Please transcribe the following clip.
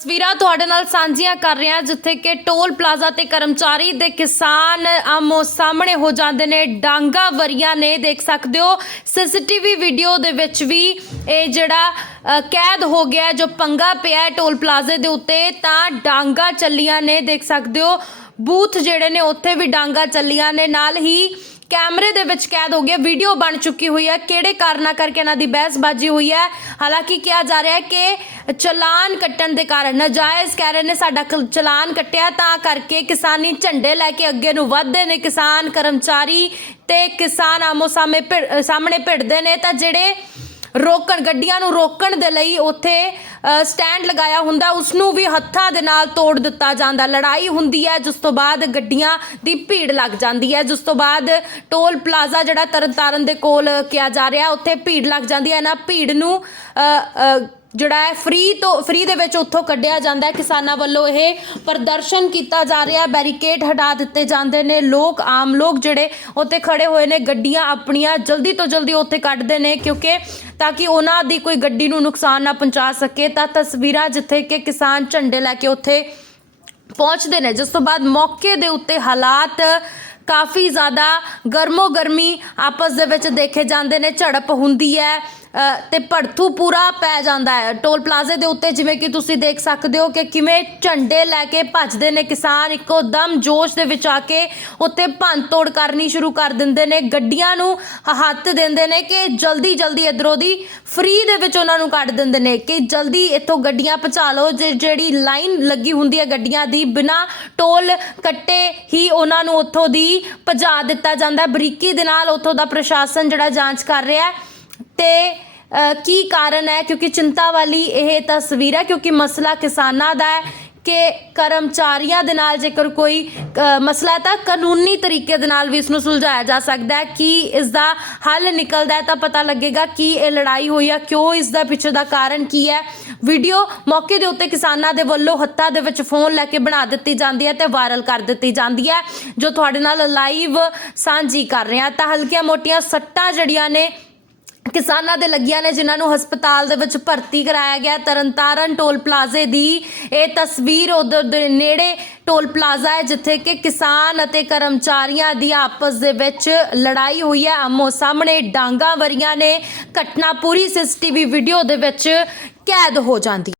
ਤਸਵੀਰਾਂ ਤੁਹਾਡੇ ਨਾਲ ਸਾਂਝੀਆਂ ਕਰ ਰਹੇ ਹਾਂ, ਜਿੱਥੇ ਕਿ ਟੋਲ ਪਲਾਜ਼ਾ ਤੇ ਕਰਮਚਾਰੀ ਦੇ ਕਿਸਾਨ ਆਮੋ ਸਾਹਮਣੇ ਹੋ ਜਾਂਦੇ ਨੇ, ਡਾਂਗਾ ਵਰੀਆਂ ਨੇ, ਦੇਖ ਸਕਦੇ ਹੋ। ਸੀਸੀਟੀਵੀ ਵੀਡੀਓ ਦੇ ਵਿੱਚ ਵੀ ਇਹ ਜਿਹੜਾ ਕੈਦ ਹੋ ਗਿਆ ਜੋ ਪੰਗਾ ਪਿਆ ਟੋਲ ਪਲਾਜ਼ੇ ਦੇ ਉੱਤੇ, ਤਾਂ ਡਾਂਗਾ ਚੱਲੀਆਂ ਨੇ, ਦੇਖ ਸਕਦੇ ਹੋ। ਬੂਥ ਜਿਹੜੇ ਨੇ, ਉੱਥੇ ਵੀ ਡਾਂਗਾ ਚੱਲੀਆਂ ਨੇ। ਨਾਲ ਹੀ ਕੈਮਰੇ ਦੇ ਵਿੱਚ ਕੈਦ ਹੋ ਗਿਆ ਵੀਡੀਓ ਬਣ ਚੁੱਕੀ ਹੋਈ ਹੈ। ਕਿਹੜੇ ਕਾਰਨਾਂ ਕਰਕੇ ਇਹਨਾਂ ਦੀ ਬਹਿਸਬਾਜ਼ੀ ਹੋਈ ਹੈ? ਹਾਲਾਂਕਿ ਕਿਹਾ ਜਾ ਰਿਹਾ ਹੈ ਕਿ ਚਲਾਨ ਕੱਟਣ ਦੇ ਕਾਰਨ ਨਾਜਾਇਜ਼ ਕਹਿ ਰਹੇ ਨੇ ਸਾਡਾ ਕ- ਚਲਾਨ ਕੱਟਿਆ, ਤਾਂ ਕਰਕੇ ਕਿਸਾਨੀ ਝੰਡੇ ਲੈ ਕੇ ਅੱਗੇ ਨੂੰ ਵਧਦੇ ਨੇ ਕਿਸਾਨ ਕਰਮਚਾਰੀ ਤੇ ਕਿਸਾਨ ਆਮੋ ਸਾਹਮਣੇ ਭਿੜ- ਸਾਹਮਣੇ ਭਿੜਦੇ ਨੇ। ਤਾਂ ਜਿਹੜੇ ਰੋਕਣ, ਗੱਡੀਆਂ ਨੂੰ ਰੋਕਣ ਦੇ ਲਈ ਉੱਥੇ ਸਟੈਂਡ ਲਗਾਇਆ ਹੁੰਦਾ ਉਸ ਨੂੰ ਵੀ ਹੱਥਾਂ ਦੇ ਨਾਲ ਤੋੜ ਦਿੱਤਾ ਜਾਂਦਾ। ਲੜਾਈ ਹੁੰਦੀ ਹੈ, ਜਿਸ ਤੋਂ ਬਾਅਦ ਗੱਡੀਆਂ ਦੀ ਭੀੜ ਲੱਗ ਜਾਂਦੀ ਹੈ। ਜਿਸ ਤੋਂ ਬਾਅਦ ਟੋਲ ਪਲਾਜ਼ਾ ਜਿਹੜਾ ਤਰਨਤਾਰਨ ਦੇ ਕੋਲ ਕਿਹਾ ਜਾ ਰਿਹਾ, ਉੱਥੇ ਭੀੜ ਲੱਗ ਜਾਂਦੀ ਹੈ। ਇਹਨਾਂ ਭੀੜ ਨੂੰ ਜਿਹੜਾ ਹੈ ਫ੍ਰੀ ਤੋਂ ਫ੍ਰੀ ਦੇ ਵਿੱਚ ਉੱਥੋਂ ਕੱਢਿਆ ਜਾਂਦਾ ਹੈ। ਕਿਸਾਨਾਂ ਵੱਲੋਂ ਇਹ ਪ੍ਰਦਰਸ਼ਨ ਕੀਤਾ ਜਾ ਰਿਹਾ ਬੈਰੀਕੇਡ ਹਟਾ ਦਿੱਤੇ ਜਾਂਦੇ ਨੇ। ਲੋਕ, ਆਮ ਲੋਕ ਜਿਹੜੇ ਉੱਥੇ ਖੜੇ ਹੋਏ ਨੇ, ਗੱਡੀਆਂ ਆਪਣੀਆਂ ਜਲਦੀ ਤੋਂ ਜਲਦੀ ਉੱਥੇ ਕੱਢਦੇ ਨੇ, ਕਿਉਂਕਿ ਤਾਂ ਕਿ ਉਹਨਾਂ ਦੀ ਕੋਈ ਗੱਡੀ ਨੂੰ ਨੁਕਸਾਨ ਨਾ ਪਹੁੰਚਾ ਸਕੇ, ਤਾਂ ਤਸਵੀਰਾਂ ਜਿੱਥੇ ਕਿ ਕਿਸਾਨ ਝੰਡੇ ਲੈ ਕੇ ਉੱਥੇ ਪਹੁੰਚਦੇ ਨੇ। ਜਿਸ ਤੋਂ ਬਾਅਦ ਮੌਕੇ ਦੇ ਉੱਤੇ ਹਾਲਾਤ ਕਾਫੀ ਜ਼ਿਆਦਾ ਗਰਮੋ ਗਰਮੀ ਆਪਸ ਦੇ ਵਿੱਚ ਦੇਖੇ ਜਾਂਦੇ ਨੇ। ਝੜਪ ਹੁੰਦੀ ਹੈ। ਤੇ ਭੜਥੂ ਪੂਰਾ ਪੈ ਜਾਂਦਾ ਹੈ। ਟੋਲ ਪਲਾਜ਼ੇ ਦੇ ਉੱਤੇ ਜਿਵੇਂ ਕਿ ਤੁਸੀਂ ਦੇਖ ਸਕਦੇ ਹੋ ਕਿ ਕਿਵੇਂ ਝੰਡੇ ਲੈ ਕੇ ਭੱਜਦੇ ਨੇ ਕਿਸਾਨ। ਇੱਕੋ ਦਮ ਜੋਸ਼ ਦੇ ਵਿੱਚ ਆ ਕੇ ਉੱਤੇ ਭੰਨ ਤੋੜ ਕਰਨੀ ਸ਼ੁਰੂ ਕਰ ਦਿੰਦੇ ਨੇ। ਗੱਡੀਆਂ ਨੂੰ ਹੱਥ ਦਿੰਦੇ ਨੇ ਕਿ ਜਲਦੀ ਜਲਦੀ ਇਧਰੋਂ ਦੀ ਫ੍ਰੀ ਦੇ ਵਿੱਚ ਉਹਨਾਂ ਨੂੰ ਕੱਢ ਦਿੰਦੇ ਨੇ ਕਿ ਜਲਦੀ ਇੱਥੋਂ ਗੱਡੀਆਂ ਪਹੁੰਚਾ ਲਓ। ਜੇ- ਜਿਹੜੀ ਲਾਈਨ ਲੱਗੀ ਹੁੰਦੀ ਹੈ ਗੱਡੀਆਂ ਦੀ, ਬਿਨਾ ਟੋਲ ਕੱਟੇ ਹੀ ਉਹਨਾਂ ਨੂੰ ਉੱਥੋਂ ਦੀ ਭਜਾ ਦਿੱਤਾ ਜਾਂਦਾ। ਬਰੀਕੀ ਦੇ ਨਾਲ ਉੱਥੋਂ ਦਾ ਪ੍ਰਸ਼ਾਸਨ ਜਿਹੜਾ ਜਾਂਚ ਕਰ ਰਿਹਾ ਹੈ। ਤੇ ਕੀ ਕਾਰਨ ਹੈ? ਕਿਉਂਕਿ ਚਿੰਤਾ ਵਾਲੀ ਇਹ ਤਸਵੀਰ ਹੈ, ਕਿਉਂਕਿ ਮਸਲਾ ਕਿਸਾਨਾਂ ਦਾ ਹੈ ਕਿ ਕਰਮਚਾਰੀਆਂ ਦੇ ਨਾਲ ਜੇਕਰ ਕੋਈ ਮਸਲਾ ਤਾਂ ਕਾਨੂੰਨੀ ਤਰੀਕੇ ਦੇ ਨਾਲ ਵੀ ਇਸ ਨੂੰ ਸੁਲਝਾਇਆ ਜਾ ਸਕਦਾ ਹੈ। ਕਿ ਇਸ ਦਾ ਹੱਲ ਨਿਕਲਦਾ ਹੈ ਤਾਂ ਪਤਾ ਲੱਗੇਗਾ ਕਿ ਇਹ ਲੜਾਈ ਹੋਈ ਆ, ਕਿਉਂ ਇਸ ਦਾ ਪਿੱਛੇ ਦਾ ਕਾਰਨ ਕੀ ਹੈ। ਵੀਡੀਓ ਮੌਕੇ ਦੇ ਉੱਤੇ ਕਿਸਾਨਾਂ ਦੇ ਵੱਲੋਂ ਹੱਥਾਂ ਦੇ ਵਿੱਚ ਫੋਨ ਲੈ ਕੇ ਬਣਾ ਦਿੱਤੀ ਜਾਂਦੀ ਹੈ ਤੇ ਵਾਇਰਲ ਕਰ ਦਿੱਤੀ ਜਾਂਦੀ ਹੈ, ਜੋ ਤੁਹਾਡੇ ਨਾਲ ਲਾਈਵ ਸਾਂਝੀ ਕਰ ਰਹੇ ਹਾਂ। ਤਾਂ ਹਲਕੀਆਂ ਮੋਟੀਆਂ ਸੱਟਾਂ ਜੜੀਆਂ ਨੇ ਕਿਸਾਨਾਂ ਦੇ ਲੱਗੀਆਂ ਨੇ, ਜਿਨ੍ਹਾਂ ਨੂੰ ਹਸਪਤਾਲ ਦੇ ਵਿੱਚ ਭਰਤੀ ਕਰਾਇਆ ਗਿਆ। ਤਰਨਤਾਰਨ ਟੋਲ ਪਲਾਜ਼ੇ ਦੀ ਇਹ ਤਸਵੀਰ ਉਧਰ ਦੇ ਨੇੜੇ ਟੋਲ ਪਲਾਜ਼ਾ ਹੈ, ਜਿੱਥੇ ਕਿ ਕਿਸਾਨ ਅਤੇ ਕਰਮਚਾਰੀਆਂ ਦੀ ਆਪਸ ਦੇ ਵਿੱਚ ਲੜਾਈ ਹੋਈ ਹੈ। ਆਮੋ ਸਾਹਮਣੇ ਡਾਂਗਾ ਵਰੀਆਂ ਨੇ। ਘਟਨਾ ਪੂਰੀ ਸੀਸੀਟੀਵੀ ਵੀਡੀਓ ਦੇ ਵਿੱਚ ਕੈਦ ਹੋ ਜਾਂਦੀ